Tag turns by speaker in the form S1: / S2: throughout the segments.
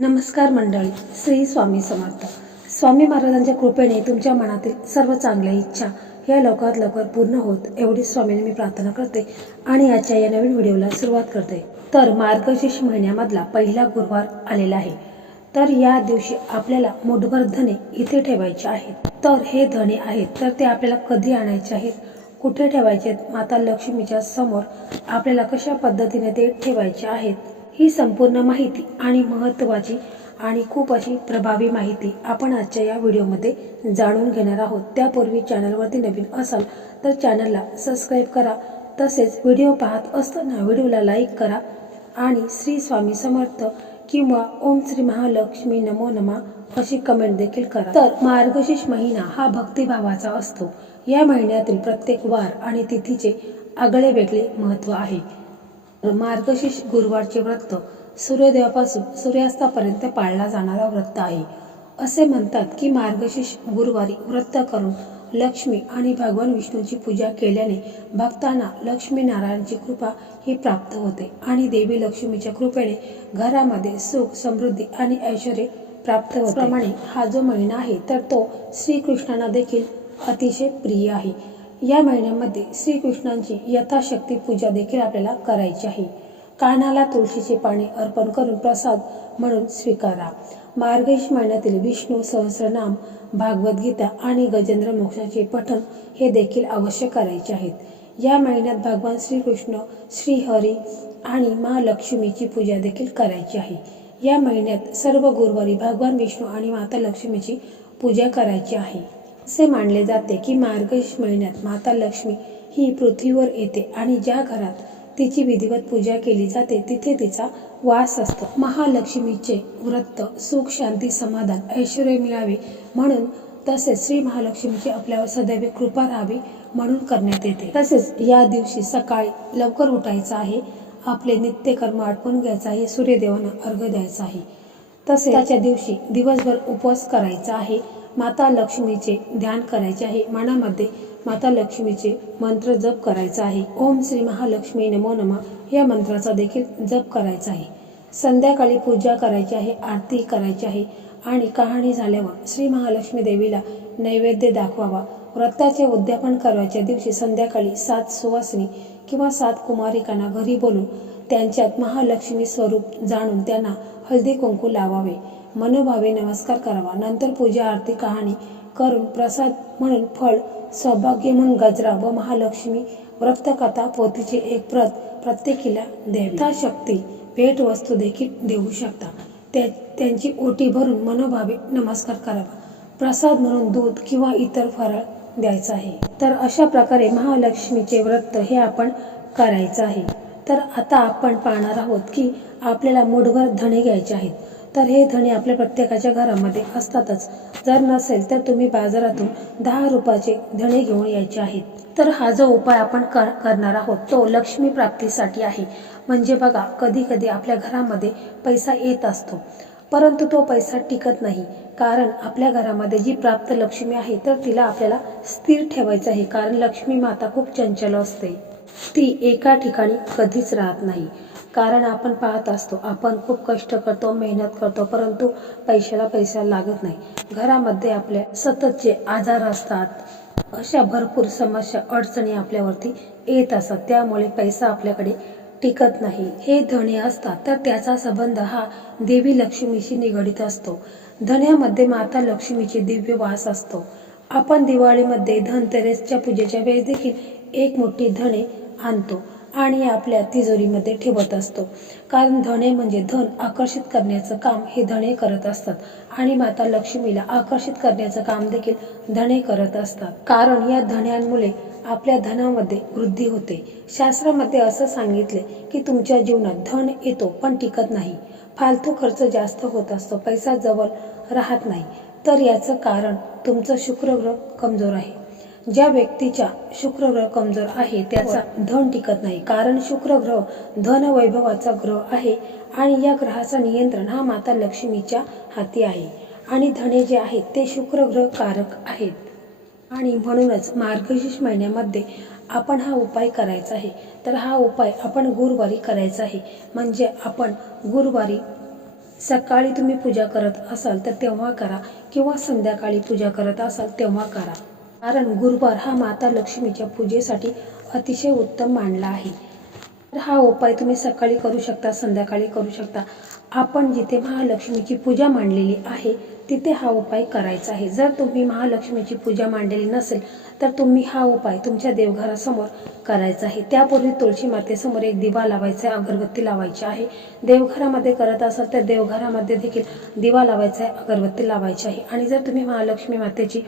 S1: नमस्कार मंडळी श्री स्वामी समर्थ. स्वामी महाराजांच्या कृपेने तुमच्या मनातील सर्व चांगल्या इच्छा या लवकरात लवकर पूर्ण होत एवढी स्वामीने मी प्रार्थना करते आणि आजच्या या नवीन व्हिडिओला सुरुवात करते. तर मार्गशीर्ष महिन्यामधला पहिला गुरुवार आलेला आहे. तर या दिवशी आपल्याला मुठभर धने इथे ठेवायचे आहेत. तर हे धने आहेत तर ते आपल्याला कधी आणायचे आहेत? कुठे ठेवायचे आहेत? माता लक्ष्मीच्या समोर आपल्याला कशा पद्धतीने ते ठेवायचे आहेत? ही संपूर्ण माहिती आणि महत्त्वाची आणि खूप अशी प्रभावी माहिती आपण आजच्या या व्हिडिओमध्ये जाणून घेणार आहोत. त्यापूर्वी चॅनलवरती नवीन असाल तर चॅनलला सबस्क्राईब करा तसेच व्हिडिओ पाहत असताना व्हिडिओला लाईक करा आणि श्री स्वामी समर्थ किंवा ओम श्री महालक्ष्मी नमो नमा अशी कमेंट देखील करा. तर मार्गशीर्ष महिना हा भक्तिभावाचा असतो. या महिन्यातील प्रत्येक वार आणि तिथीचे आगळे वेगळे महत्त्व आहे. मार्गशीर्ष गुरुवारचे व्रत सूर्योदयापासून सूर्यास्तापर्यंत पाळला जाणारा व्रत आहे. असे म्हणतात की मार्गशीर्ष गुरुवारी व्रत करून लक्ष्मी आणि भगवान विष्णूची पूजा केल्याने भक्तांना लक्ष्मी नारायणची कृपा ही प्राप्त होते आणि देवी लक्ष्मीच्या कृपेने घरामध्ये सुख समृद्धी आणि ऐश्वर प्राप्त होते. प्रमाणे हा जो महिना आहे तर तो श्रीकृष्णांना देखील अतिशय प्रिय आहे. या महिन्यामध्ये श्रीकृष्णांची यथाशक्ती पूजा देखील आपल्याला करायची आहे. कानाला तुळशीचे पाणी अर्पण करून प्रसाद म्हणून स्वीकारा. मार्गेश महिन्यातील विष्णू सहस्रनाम भागवद्गीता आणि गजेंद्र मोक्षाचे पठण हे देखील अवश्य करायचे आहेत. या महिन्यात भगवान श्रीकृष्ण श्रीहरी आणि महालक्ष्मीची पूजा देखील करायची आहे. या महिन्यात सर्व गुरुवारी भगवान विष्णू आणि माता लक्ष्मीची पूजा करायची आहे. असे मानले जाते की मार्गशीर्ष महिन्यात माता लक्ष्मी ही पृथ्वीवर येते आणि ज्या घरात तिची विधिवत पूजा केली जाते तिथे तिचा वास असतो. महालक्ष्मीचे व्रत सुख शांती समाधान ऐश्वर मिळावे म्हणून तसेच श्री महालक्ष्मीची आपल्यावर सदैव कृपा राहावी म्हणून करण्यात येते. तसेच या दिवशी सकाळी लवकर उठायचं आहे. आपले नित्यकर्म आटपून घ्यायचं आहे. सूर्यदेवांना अर्घ द्यायचा आहे. तसेच त्याच्या दिवशी दिवसभर उपवास करायचा आहे. माता लक्ष्मीचे ध्यान करायचे आहे. मनामध्ये माता लक्ष्मीचे मंत्र जप करायचा आहे. ओम श्री महालक्ष्मी नमो नमा या मंत्राचा देखील जप करायचा आहे. संध्याकाळी पूजा करायची आहे आरती करायची आहे आणि कहाणी झाल्यावर श्री महालक्ष्मी देवीला नैवेद्य दाखवावा. व्रताचे उद्यापन करायच्या दिवशी संध्याकाळी सात सुवासिनी किंवा सात कुमारिकांना घरी बोलून त्यांच्यात महालक्ष्मी स्वरूप जाणून त्यांना हळदी कुंकू लावावे. मनोभावे नमस्कार करावा. नंतर पूजा आरती कहाणी करून प्रसाद म्हणून फळ सौभाग्य म्हणून गजरा व महालक्ष्मी व्रतकथा पोथीची एक प्रत प्रत्येकीला देवता शक्ती भेट वस्तू देखील देऊ शकता. त्या त्यांची ओटी भरून मनोभावे नमस्कार करावा. प्रसाद म्हणून दूध किंवा इतर फराळ द्यायचा आहे. तर अशा प्रकारे महालक्ष्मीचे व्रत हे आपण करायचं आहे. तर आता आपण पाहणार आहोत की आपल्याला मुठभर धणे घ्यायचे आहेत. तर हे धणे आपल्या प्रत्येकाच्या घरामध्ये असतातच. जर नसेल तर तुम्ही बाजारातून दहा रुपयाचे धणे घेऊन यायचे आहेत. तर हा जो उपाय आपण कर करणार आहोत तो लक्ष्मी प्राप्तीसाठी आहे. म्हणजे बघा कधी कधी आपल्या घरामध्ये पैसा येत असतो. परंतु तो पैसा टिकत नाही. कारण आपल्या घरामध्ये जी प्राप्त लक्ष्मी आहे तर तिला आपल्याला स्थिर ठेवायचं आहे. कारण लक्ष्मी माता खूप चंचल असते. ती एका ठिकाणी कधीच राहत नाही. कारण आपण पाहत असतो आपण खूप कष्ट करतो मेहनत करतो परंतु पैशाला पैसा लागत नाही. घरामध्ये आपल्या सततचे आजार असतात. अशा भरपूर समस्या अडचणी आपल्यावरती येत असतात. त्यामुळे पैसा आपल्याकडे टिकत नाही. हे धणे असतात तर त्याचा संबंध हा देवी लक्ष्मीशी निगडित असतो. धण्यामध्ये माता लक्ष्मीचे दिव्य वास असतो. आपण दिवाळीमध्ये धनतेरसच्या पूजेच्या वेळेस देखील एक मोठी धणे आणतो आणि आपल्या तिजोरीमध्ये ठेवत असतो. कारण धणे म्हणजे धन आकर्षित करण्याचं काम हे धणे करत असतात. आणि माता लक्ष्मीला आकर्षित करण्याचं काम देखील धणे करत असतात. कारण या धण्यांमुळे आपल्या धनामध्ये वृद्धी होते. शास्त्रामध्ये असं सांगितले की तुमच्या जीवनात धन येतो पण टिकत नाही. फालतू खर्च जास्त होत असतो. पैसा जवळ राहत नाही. तर याचं कारण तुमचं शुक्रग्रह कमजोर आहे. ज्या व्यक्तीच्या शुक्रग्रह कमजोर आहे त्याचा धन टिकत नाही. कारण शुक्रग्रह धन वैभवाचा ग्रह आहे आणि या ग्रहाचा नियंत्रण हा माता लक्ष्मीच्या हाती आहे. आणि धने जे आहेत ते शुक्रग्रह कारक आहेत. आणि म्हणूनच मार्गशीर्ष महिन्यामध्ये आपण हा उपाय करायचा आहे. तर हा उपाय आपण गुरुवारी करायचा आहे. म्हणजे आपण गुरुवारी सकाळी तुम्ही पूजा करत असाल तर तेव्हा करा. किंवा संध्याकाळी पूजा करत असाल तेव्हा करा. कारण गुरुवार हा माता लक्ष्मीच्या पूजेसाठी अतिशय उत्तम मानला आहे. तर हा उपाय तुम्ही सकाळी करू शकता संध्याकाळी करू शकता. आपण जिथे महालक्ष्मीची पूजा मांडलेली आहे तिथे हा उपाय करायचा आहे. जर तुम्ही महालक्ष्मीची पूजा मांडलेली नसेल तर तुम्ही हा उपाय तुमच्या देवघरासमोर करायचा आहे. त्यापूर्वी तुळशी मातेसमोर एक दिवा लावायचा आहे अगरबत्ती लावायची आहे. देवघरामध्ये करत असाल तर देवघरामध्ये देखील दिवा लावायचा आहे अगरबत्ती लावायची आहे. आणि जर तुम्ही महालक्ष्मी मातेची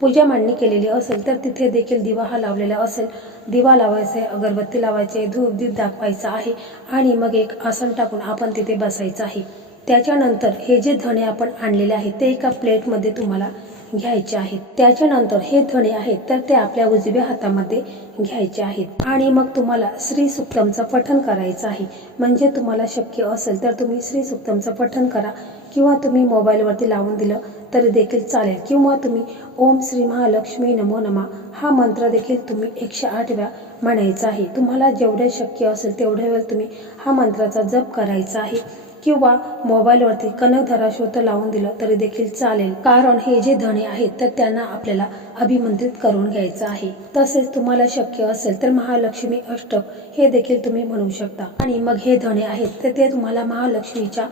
S1: पूजा मांडणी केलेली असेल तर तिथे देखील दिवा हा लावलेला असेल. दिवा लावायचा आहे अगरबत्ती लावायची आहे धूप दीप दाखवायचा आहे. आणि मग एक आसन टाकून आपण तिथे बसायचं आहे. त्याच्यानंतर हे जे धणे आपण आणलेले आहेत ते एका प्लेटमध्ये तुम्हाला घ्यायचे आहेत. त्याच्यानंतर हे धणे आहेत तर ते आपल्या उजव्या हातामध्ये घ्यायचे आहेत. आणि मग तुम्हाला श्री सुक्तमचं पठण करायचं आहे. म्हणजे तुम्हाला शक्य असेल तर तुम्ही श्री सुक्तमचं पठण करा किंवा तुम्ही मोबाईलवरती लावून दिलं तरी देखील चालेल. किंवा तुम्ही ओम श्री महालक्ष्मी नमो नमा हा मंत्र देखील तुम्ही एकशे आठ वेळा म्हणायचा आहे. तुम्हाला जेवढे शक्य असेल तेवढ्या वेळ तुम्ही हा मंत्राचा जप करायचा आहे. किंवा मोबाईलवरती कनक शोध लावून दिलं तरी देखील चालेल. कारण हे जे धणे आहेत तर त्यांना आपल्याला अभिमंत्रित करून घ्यायचं आहे. तसेच तुम्हाला शक्य असेल तर महालक्ष्मी अष्टक हे देखील तुम्ही म्हणू शकता. आणि मग हे धणे आहेत तर ते तुम्हाला महालक्ष्मीच्या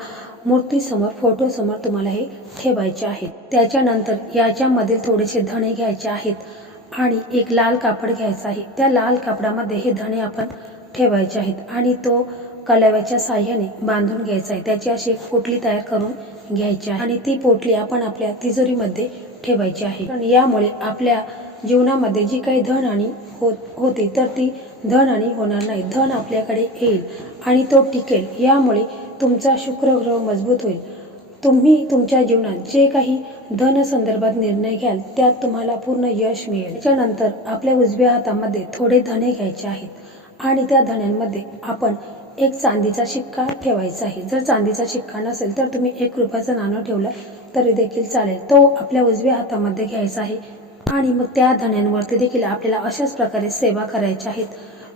S1: मूर्तीसमोर फोटोसमोर तुम्हाला हे ठेवायचे आहेत. त्याच्यानंतर याच्यामधील थोडेसे धणे घ्यायचे आहेत आणि एक लाल कापड घ्यायचा आहे. त्या लाल कापडामध्ये हे धणे आपण ठेवायचे आहेत आणि तो कलाव्याच्या साह्याने बांधून घ्यायचा आहे त्याची अशी एक पोटली तयार करून घ्यायची आहे. आणि ती पोटली आपण आपल्या तिजोरीमध्ये ठेवायची आहे. आणि यामुळे आपल्या जीवनामध्ये जी काही धनहानी होत होती तर ती धनहानी होणार नाही. धन आपल्याकडे येईल आणि तो टिकेल. यामुळे तुमचा शुक्रग्रह मजबूत होईल. तुम्ही तुमच्या जीवनात जे काही धन संदर्भात निर्णय घ्याल त्यात तुम्हाला पूर्ण यश मिळेल. त्याच्यानंतर आपल्या उजव्या हातामध्ये थोडे धने घ्यायचे आहेत. आणि त्या धण्यांमध्ये आपण एक चांदीचा शिक्का ठेवायचा आहे. जर चांदीचा शिक्का नसेल तर तुम्ही एक रुपयाचं नाणं ठेवलं तरी देखील चालेल. तो आपल्या उजव्या हातामध्ये घ्यायचा आहे आणि मग त्या धण्यांवरती देखील आपल्याला अशाच प्रकारे सेवा करायच्या आहेत.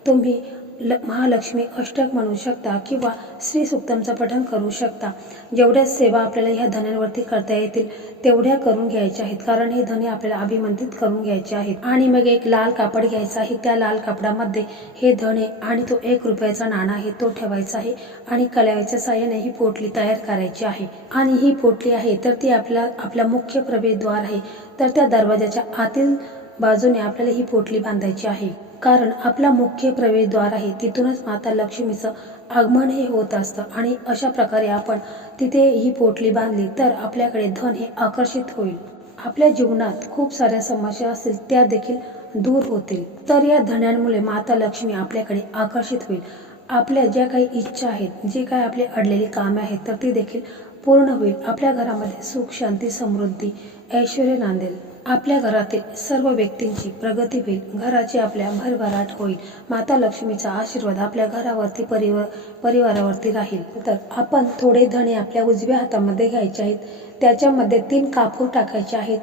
S1: तुम्ही ल महालक्ष्मी अष्टक म्हणू शकता किंवा श्री सुक्तमचं पठण करू शकता. जेवढ्या सेवा आपल्याला ह्या धन्यांवरती करता येतील तेवढ्या करून घ्यायच्या आहेत. कारण हे धने आपल्याला अभिमंत्रित करून घ्यायचे आहेत. आणि मग एक लाल कापड घ्यायचा आहे. त्या लाल कापडामध्ये हे धणे आणि तो एक रुपयाचा नाणा आहे. तो ठेवायचा आहे आणि कलाव्याच्या साह्याने ही पोटली तयार करायची आहे. आणि ही पोटली आहे तर ती आपल्या आपला मुख्य प्रवेशद्वार आहे. तर त्या दरवाजाच्या आतील बाजूने आपल्याला ही पोटली बांधायची आहे. कारण आपला मुख्य प्रवेशद्वार आहे तिथूनच माता लक्ष्मीचं आगमन हे होत असतं आणि अशा प्रकारे आपण तिथे ही पोटली बांधली तर आपल्याकडे धन हे आकर्षित होईल. आपल्या जीवनात खूप साऱ्या समस्या असतील त्या देखील दूर होतील. तर या धन्यांमुळे माता लक्ष्मी आपल्याकडे आकर्षित होईल. आपल्या ज्या काही इच्छा आहेत जे काही आपली अडलेली कामे आहेत तर ती देखील पूर्ण होईल. आपल्या घरामध्ये सुख शांती समृद्धी ऐश्वर नांदेल. आपल्या घरातील सर्व व्यक्तींची प्रगती होईल. घराची आपल्या भरभराट होईल. माता लक्ष्मीचा आशीर्वाद आपल्या घरावरती परिवार परिवारावरती राहील. तर आपण थोडे धणे आपल्या उजव्या हातामध्ये घ्यायचे आहेत. त्याच्यामध्ये तीन कापूर टाकायचे आहेत.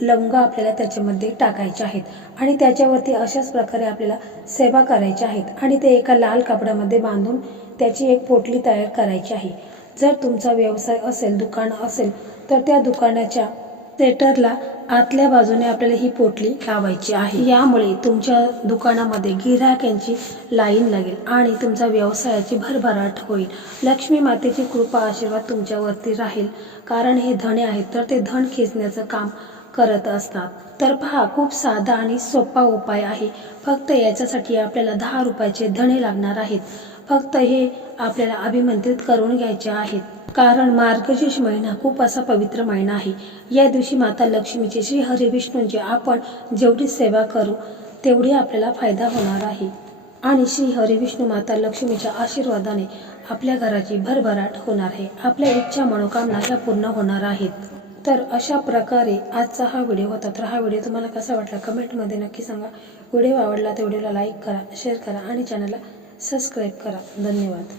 S1: लवंग आपल्याला त्याच्यामध्ये टाकायचे आहेत. आणि त्याच्यावरती अशाच प्रकारे आपल्याला सेवा करायच्या आहेत. आणि ते एका लाल कपड्यामध्ये बांधून त्याची एक पोटली तयार करायची आहे. जर तुमचा व्यवसाय असेल दुकान असेल तर त्या दुकानाच्या सेटरला आतल्या बाजूने आपल्याला ही पोटली लावायची आहे. यामुळे तुमच्या दुकानामध्ये गिराह्यांची लाईन लागेल आणि तुमचा व्यवसायाची भरभराट होईल. लक्ष्मी मातेची कृपा आशीर्वाद तुमच्यावरती राहील. कारण हे धणे आहेत तर ते धन खेचण्याचं काम करत असतात. तर पहा खूप साधा आणि सोपा उपाय आहे. फक्त याच्यासाठी आपल्याला दहा रुपयाचे धणे लागणार आहेत. फक्त हे आपल्याला अभिमंत्रित करून घ्यायचे आहेत. कारण मार्गशीर्ष महिना खूप असा पवित्र महिना आहे. या दिवशी माता लक्ष्मीची श्री हरिविष्णूंची आपण जेवढी सेवा करू तेवढी आपल्याला फायदा होणार आहे. आणि श्री हरिविष्णू माता लक्ष्मीच्या आशीर्वादाने आपल्या घराची भरभराट होणार आहे. आपल्या इच्छा मनोकामना ह्या पूर्ण होणार आहेत. तर अशा प्रकारे आजचा हा व्हिडिओ होता. तर हा व्हिडिओ तुम्हाला कसा वाटला कमेंटमध्ये नक्की सांगा. व्हिडिओ आवडला तर व्हिडिओला लाईक करा शेअर करा आणि चॅनलला सबस्क्राईब करा. धन्यवाद.